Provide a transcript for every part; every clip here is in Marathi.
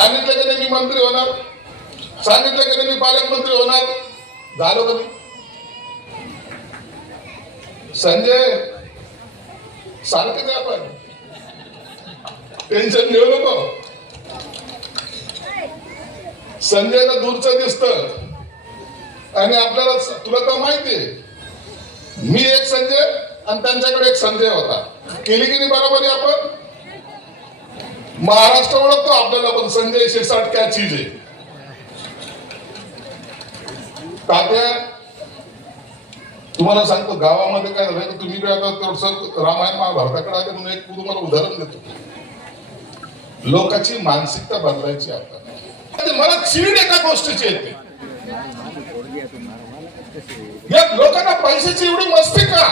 सांगितलं की नाही मी मंत्री होणार, सांगितलं की नाही मी पालकमंत्री होणार, झालो का नाही? संजय सारखं आहे, आपण टेन्शन घेऊ नको. संजयला दूरचं दिसत आणि आपल्याला तुला तर माहितीये मी एक संजय आणि त्यांच्याकडे एक संजय होता. केली की नाही बरोबर आहे? आपण महाराष्ट्र ओळखतो आपल्याला, पण संजय शिरसाट क्या चीज आहे. तात्या तुम्हाला सांगतो गावामध्ये काय झालं, तुम्ही काय आता थोडस रामायण महाभारताकडे आले म्हणून एक तुम्हाला उदाहरण देतो. लोकांची मानसिकता बदलायची आता. मला चीड एका गोष्टीची येते, या लोकांना पैशाची एवढी मस्ती का?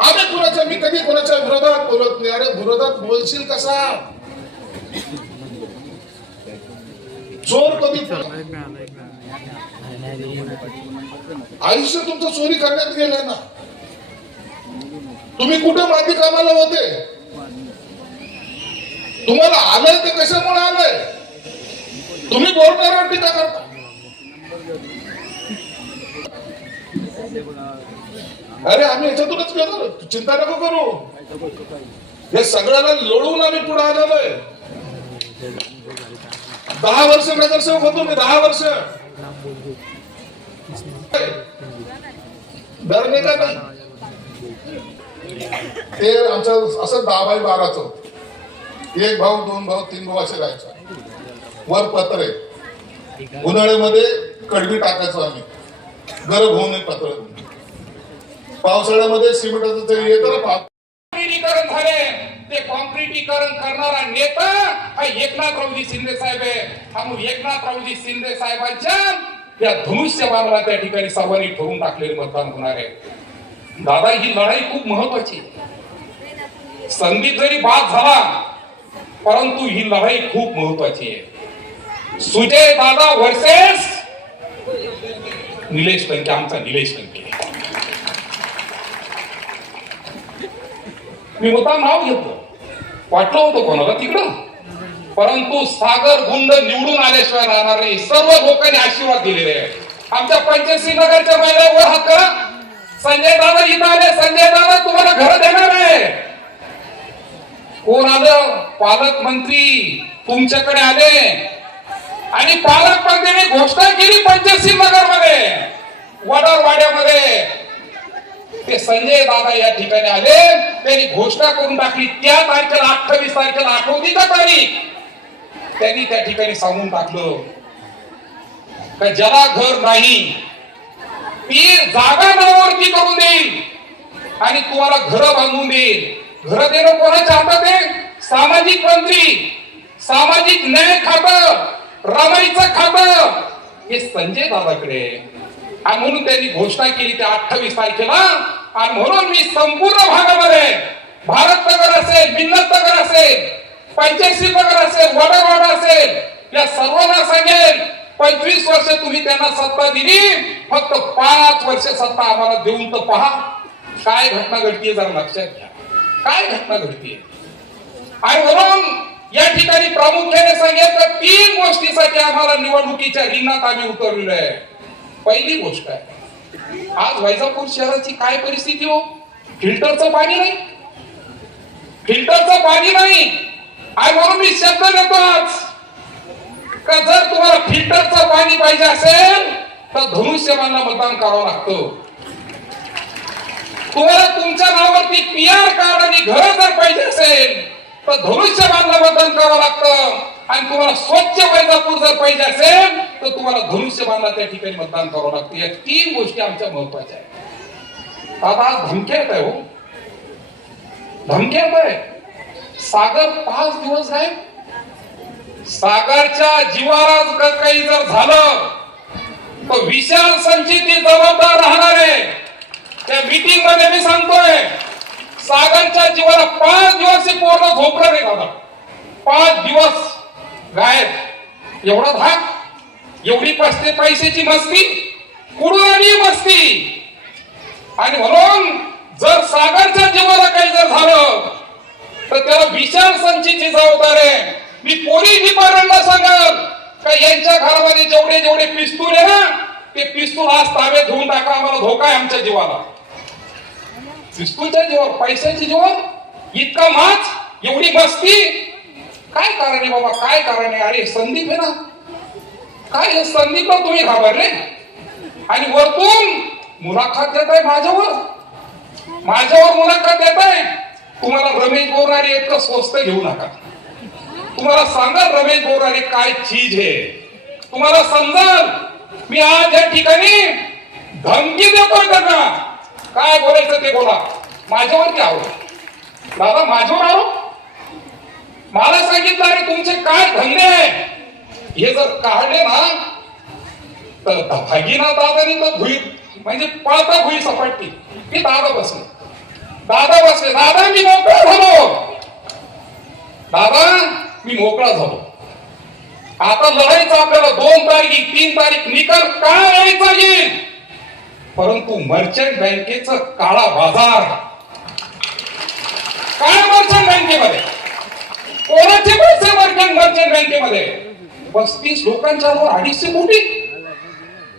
अरे कुणाच्या, मी कधी कुणाच्या विरोधात बोलत नाही. अरे विरोधात बोलशील कसा? चोर कधी आयुष्य तुमचं चोरी करण्यात गेलंय ना. तुम्ही कुठे माती कामाला होते? तुम्हाला आलंय ते कशामुळे आलंय? तुम्ही बोलणाऱ्यावर टीका करता. अरे आम्ही याच्यातूनच गेलो, चिंता नको करू. हे सगळ्याला लोळून आम्ही पुढे आलेलो आहे. 10 वर्ष नगरसेवक होतो मी, 10 वर्ष. डरणे का नाही? ते आमचं असं 10x12चं, 1 भाऊ 2 भाऊ 3 भाऊ असे राहायचं. वर पत्रे, उन्हाळ्यामध्ये कडबी टाकायचो आम्ही, गरम होऊ नये पत्र. पावसाळ्यामध्ये सिमेंटाचं तरी येतं ना. कॉन्क्रिटीकरण झाले, ते कॉन्क्रिटीकरण करणारा नेता हा एकनाथरावजी शिंदे साहेब आहे. हा मग एकनाथरावजी शिंदे साहेबांच्या या धनुष्यबाणाला त्या ठिकाणी सर्वांनी ठरवून टाकलेले मतदान होणार आहे. दादा ही लढाई खूप महत्वाची. संदीप जरी बाद झाला परंतु ही लढाई खूप महत्वाची आहे. सुजय दादा वर्सेस निलेश लंके, आमचा निलेश लंके. मी मुद्दाम नाव घेतो, वाटलं होतं कोणाला तिकडं, परंतु सागर गुंड निवडून आल्याशिवाय राहणार नाही. सर्व लोकांनी आशीर्वाद दिलेले आहे. आमच्या पंचश्री नगरच्या महिलांवर हात करा. संजय दादा इथं आले, संजय दादा तुम्हाला घर देणार आहे. कोण आलं? पालकमंत्री तुमच्याकडे आले आणि पालकमंत्र्यांनी घोषणा केली पंचश्री नगर मध्ये, वडारवाड्यामध्ये. ते संजय दादा या ठिकाणी आले, त्यांनी घोषणा करून टाकली. त्या तारखेला 28 तारखेला आठवती का तारीख? त्यांनी त्या ठिकाणी सांगून टाकलं का ज्याला घर नाही ती जागा नावावरती करून देईल आणि तुम्हाला घर बांधून देईल. घर देणं कोणाच्या हातात आहे? सामाजिक मंत्री, सामाजिक न्याय खातं, रमाईचं खातं हे संजय दादाकडे. आणि म्हणून त्यांनी घोषणा केली त्या 28 तारखेला. आणि म्हणून मी संपूर्ण भागामध्ये भारतनगर असेल, मिन्नतनगर असेल, पंचश्री नगर असेल, वडारवाडा असेल, या सर्वांना सांगेल 25 वर्ष तुम्ही त्यांना सत्ता दिली, फक्त 5 वर्ष सत्ता आम्हाला देऊन तर पहा काय घटना घडतीये. जरा लक्षात घ्या काय घटना घडतीये. आणि म्हणून या ठिकाणी प्रामुख्याने सांगेल तर 3 गोष्टीसाठी आम्हाला निवडणुकीच्या रिंगणात आम्ही उतरलेलो आहे. पहिली गोष्ट आहे, आज वैजापूर शहराची काय परिस्थिती हो? फिल्टरचं पाणी नाही, फिल्टरचं पाणी नाही. आणि म्हणून मी शब्द देतो आज का जर तुम्हाला फिल्टरचं पाणी पाहिजे असेल तर धनुष्यबाणला मतदान करावं लागतं. तुम्हाला तुमच्या नावावरती PR कार्ड आणि घर जर पाहिजे असेल तर धनुष्यबाणला मतदान करावं लागतं. आणि तुम्हाला स्वच्छ वैजापूर जर पाहिजे असेल तर तुम्हाला धनुष्यबाणला त्या ठिकाणी मतदान करावं लागतं. या 3 गोष्टी आमच्या महत्वाच्या आहेत. आता आज धमक्या येत आहे हो, धमक्या येत आहे. सागर 5 दिवस आहे. सागरच्या जीवाला काही जर झालं तर विशाल संचिती जबाबदार राहणार आहे. त्या मीटिंग मध्ये मी सांगतोय सागरच्या जीवाला 5 दिवस पूर्ण झोपलं नाही दादा. 5 दिवस गायब. एवढा धाक, एवढी पैशाची मस्ती, कुठून आली मस्ती? आणि म्हणून जर सागरच्या जीवाला काही जर झालं तर त्याला विशाल संचीची जबाबदारी आहे. मी पोलीस डिपार्टमेंटला सांगाल का यांच्या घरामध्ये जेवढे जेवढे पिस्तूल आहे ना ते पिस्तूल आज ताब्यात घेऊन टाका. आम्हाला धोका आहे आमच्या जीवाला. पिस्तूलच्या जीवावर, पैशाच्या जीवावर इतका माच, एवढी मस्ती, काय कारण आहे बाबा? काय कारण आहे? अरे संदीप आहे ना, काय संदीपला तुम्ही घाबरले आणि वरतून मुलाखत देताय माझ्यावर मुलाखत देताय. तुम्हाला रमेश बोरणारे इतकं स्वस्त घेऊ नका. तुम्हाला सांगाल रमेश बोरणारे काय चीज आहे, तुम्हाला समजाल. मी आज या ठिकाणी धमकी देतोय त्यांना. काय बोलायचं ते बोला. माझ्यावरती आरोप, दादा माझ्यावर आरोप. मला सांगितलं अरे तुमचे काय धंदे आहे हे जर काढले ना तर भागीना दादानी तर भुई म्हणजे पळता भुई सपाटली. मी दादा बसले दादा मी मोकळा झालो. दादा मी मोकळा झालो. आता लढायचं आपल्याला 2 तारीख 3 तारीख निकाल काय यायचा येईल. परंतु मर्चंट बँकेचा काळा बाजार, काय मर्चंट बँकेमध्ये कोणाचे पैसे मर्चंट बँकेमध्ये 35 लोकांच्या 250 कोटी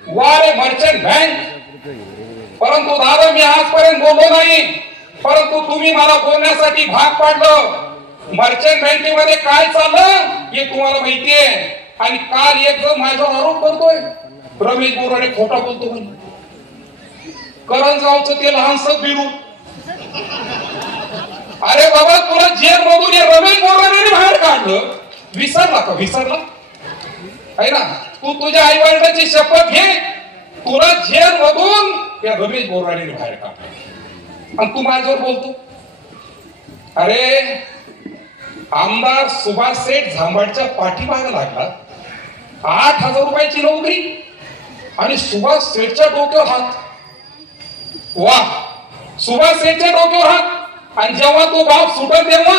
वारे मर्चंट बँक. परंतु दादा मी आजपर्यंत बोललो नाही, परंतु तुम्ही मला बोलण्यासाठी भाग पाडलं. मर्चंट बँकेमध्ये काय चाललं हे तुम्हाला माहिती आहे. आणि काल एक जण माझ्यावर आरोप करतोय रमेश बोराडे खोटा बोलतो म्हणे. करंजगावचं ते लहानसं बिरू. अरे बाबा तुला जेल मधून रमेश बोराडे बाहेर काढलं, विसरला आहे ना. तू तुझ्या आई वडिलांची शपथ घे, तुला जेल मधून त्या रमेश बोराडे बाहेर काढलं आणि तू माझ्यावर बोलतो. अरे आमदार सुभाष सेठ झांबडच्या पाठीमागे लागला. 8,000 रुपयाची नोकरी आणि सुभाष सेठच्या डोक्यावर हात. वा, सुभाष सेठच्या डोक्यावर हात. आणि जेव्हा तो बाप सुटल तेव्हा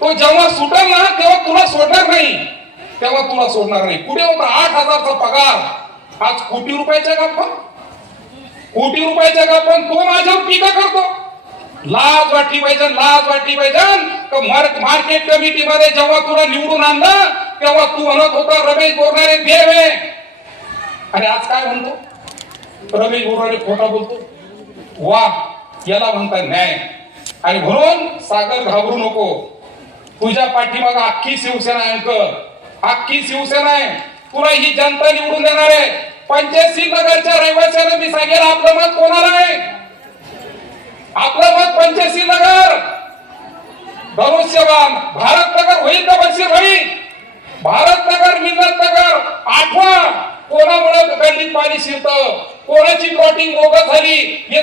तो जेव्हा सुटल ना तेव्हा तुला सोडणार नाही, कुठे होता 8,000चा पगार, आज कोटी रुपयाच्या गप्पा तो माझ्यावर टीका करतो. लाज वाटली पाहिजे मार्केट कमिटी मध्ये जेव्हा तुला निवडून आणलं तेव्हा तू म्हणत होता रमेश बोरणारे देव आहे आणि आज काय म्हणतो रमेश बोरणारे खोटा बोलतो. वा, याला म्हणतात न्याय. आणि म्हणून सागर घाबरू नको. तुझ्या पाठीमागं अख्खी शिवसेना आहे. तुला ही जनता निवडून देणार आहे. पंचायत नगरच्या रहिवाशांना मी सांगेल आपलं मत कोणाला आहे. आपलं मत पंचायत नगर धनुष्यबाण भारतनगर होईल का बशीर भाई? भारतनगर मिन्नतनगर आठवा कोणामुळे गल्लीत पाणी शिरतं, कोणाची प्लॉटिंग बोगस झाली हे